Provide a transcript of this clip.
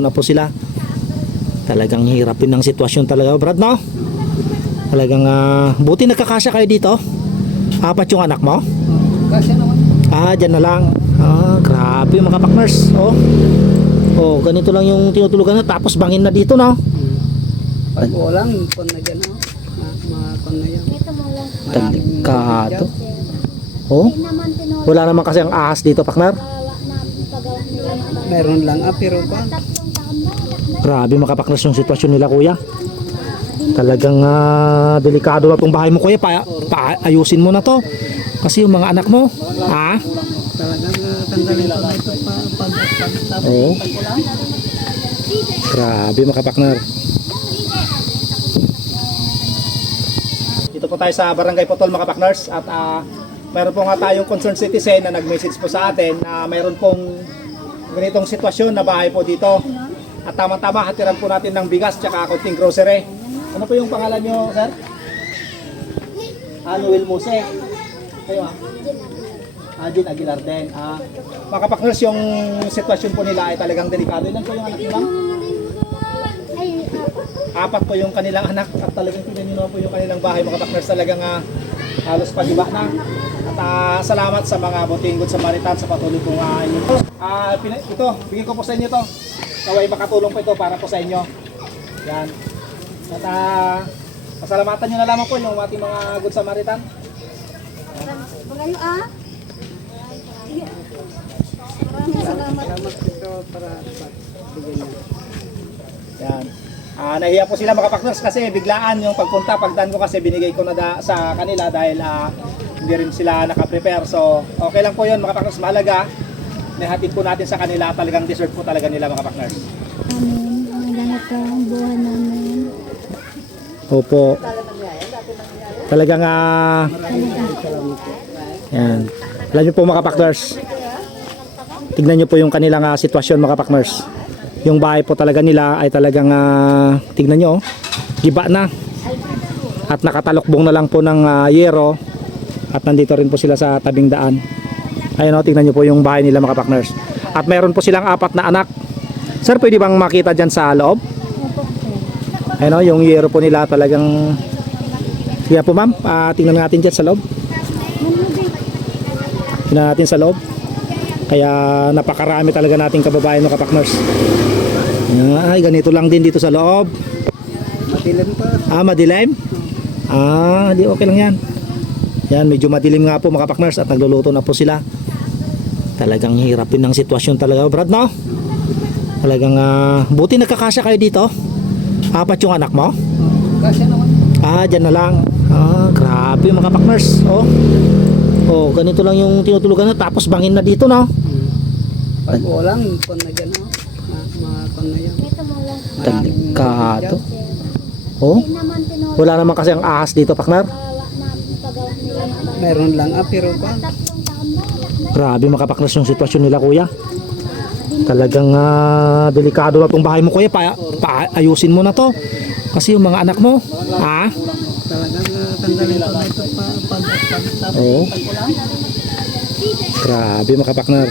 na po sila. Talagang hirapin ng sitwasyon talaga, Brad, no? Talagang buti nagkakasya kayo dito. Apat yung anak mo? Kasya naman. Dyan na lang. Grabe mga partners. Ganito lang yung tinutulugan na, tapos bangin na dito, no? Pag walang kon na dyan, kon na yan. Delikado. Wala naman kasi ang ahas dito, partner. Meron lang, pero pa. Grabe mga partners yung sitwasyon nila, kuya. Talagang delikado na tong bahay mo, kuya. Ayusin mo na to. Kasi yung mga anak mo, Talagang tanggalin ko na ito pag grabe mga partner. Dito po tayo sa Barangay Potol mga partners at mayroon po nga tayong concerned citizen na nag-message po sa atin na mayroon pong ganitong sitwasyon na bahay po dito. At tama-tama hatiran po natin ng bigas tsaka konting grocery. Ano po yung pangalan nyo, sir? Noel Mose. Kayo Jin Aguilar din. Mga kapakners, yung sitwasyon po nila ay talagang delikado. Ilan po yung anak nila? Apat po yung kanilang anak at talagang tingnan nyo po yung kanilang bahay mga kapakners. Talagang halos pagiba na. At salamat sa mga buting good Samaritan sa patuloy pong inyo. Ito, bigyan ko po sa inyo to. Naway makatulong po ito para po sa inyo. Yan. At pasalamatan nyo na lamang po yung ating mga good Samaritan. Magayo salamat ito para bigyan niya. Yan. Nahiya po sila mga partners kasi biglaan yung pagpunta. Pagdaan ko kasi binigay ko na sa kanila dahil hindi rin sila nakaprepare. So okay lang po yun mga partners. Mahalaga. Nahatid po natin sa kanila. Talagang deserve po talaga nila mga partners. Amen. Ang lahat po ang buhay namin. Opo. Talagang yan. Alam niyo po mga partners. Tignan niyo po yung kanilang sitwasyon mga partners. Yung bahay po talaga nila ay talagang tignan niyo, giba na. At nakatalokbong na lang po ng yero. At nandito rin po sila sa tabing daan. Ayun tignan niyo po yung bahay nila mga partners. At meron po silang 4 na anak. Sir, pwede bang makita dyan sa loob? Ayun yung yero po nila talagang. Sige po ma'am, tingnan natin dyan sa loob. Tingnan natin sa loob. Kaya napakarami talaga nating kababayan mga partners. Ay, ganito lang din dito sa loob. Madilim pa. Madilim? Di okay lang yan. Yan, medyo madilim nga po mga partners at nagluluto na po sila. Talagang hirapin ng sitwasyon talaga, Brad, no? Talagang buti nagkakasya kayo dito. 4 yung anak mo? Kasya naman. Dyan na lang. Grabe mga partners. Ganito lang yung tinutulugan na, tapos bangin na dito, no? Pag walang kon na dyan, kon na yan. Delikado. Wala naman kasi ang ahas dito, partner. Meron lang, pero pa. Grabe mga partners yung sitwasyon nila, kuya. Talagang delikado na tong bahay mo, kuya. Ayusin mo na to. Kasi yung mga anak mo, Talagang tanggalin ko na ito pag grabe mga partner.